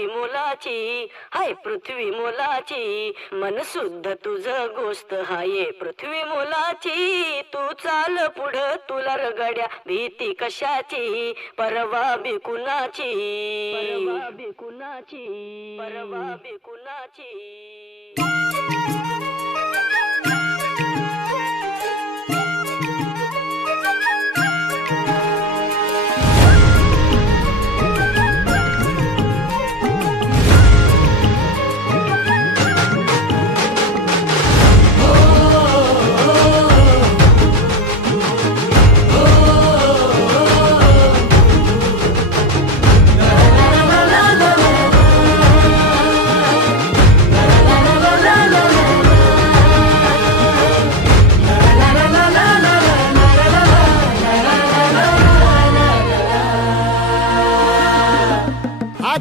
पृथ्वी मोलाची, हाय पृथ्वी मोलाची, मन शुद्ध तुझ गोष्ट हाय पृथ्वी मोलाची. तू चाल पुढं तुला रगड्या भीती कशाची, परवा बी कुणाची, परवा बी कुणाची, परवा बी कुणाची.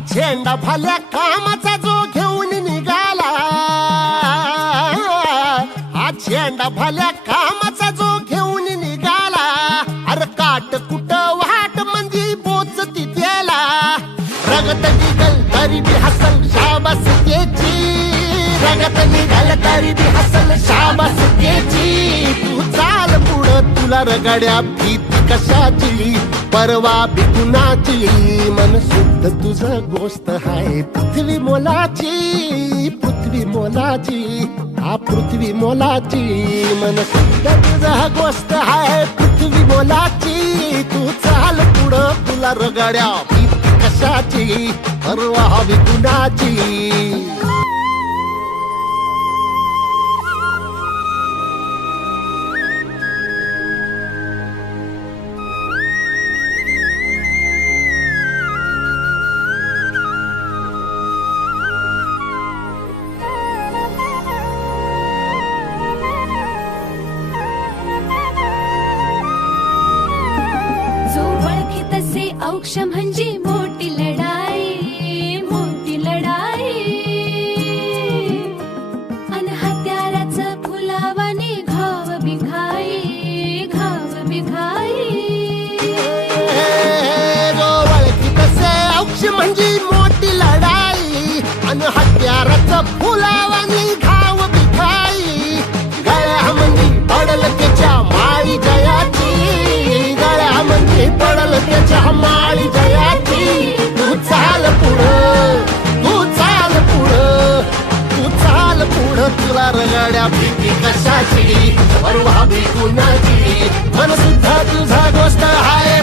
झेंडा भल्या कामाचा जो घेऊन निघाला, हा झेंडा भल्या कामाचा जो घेऊन निघाला. अरे काट कुट वाट मंदी बोचती त्याला, रगत निघल तरी बी हसल शाबास त्याची, रगत निघल तरी बी हसल शाबास त्याची. तू चाल पुढं तुला रगड्या भीती कशाची, परवा बी कुणाची, मन शुद्ध तुझं गोष्ट हाय पृथ्वी मोलाची, पृथ्वी मोलाची, हा पृथ्वी मोलाची, मन शुद्ध तुझं गोष्ट हाय पृथ्वी मोलाची. तू चाल पुढं तुला रगड्या भीती कशाची, परवा बी कुणाची. औक्ष म्हणजे मोठी लढाई, मोठी लढाई. अन हत्याराचं फुलावाने घाव बिघाई, घाव बिघाई. औक्ष म्हणजे मोठी लढाई, अन हत्याराचं फुलावाने घाव बिघाई. गळ्यामध्ये पडल त्याच्या माळी जयाची, गळ्यामध्ये पडल त्याच्या माळी जयाची. तू चाल पुढं, तू चाल पुढं, तू चाल पुढं तुला रगड्या भीती कशाची, परवा बी कुणाची, मन सुद्धा तुझा गोष्ट हाय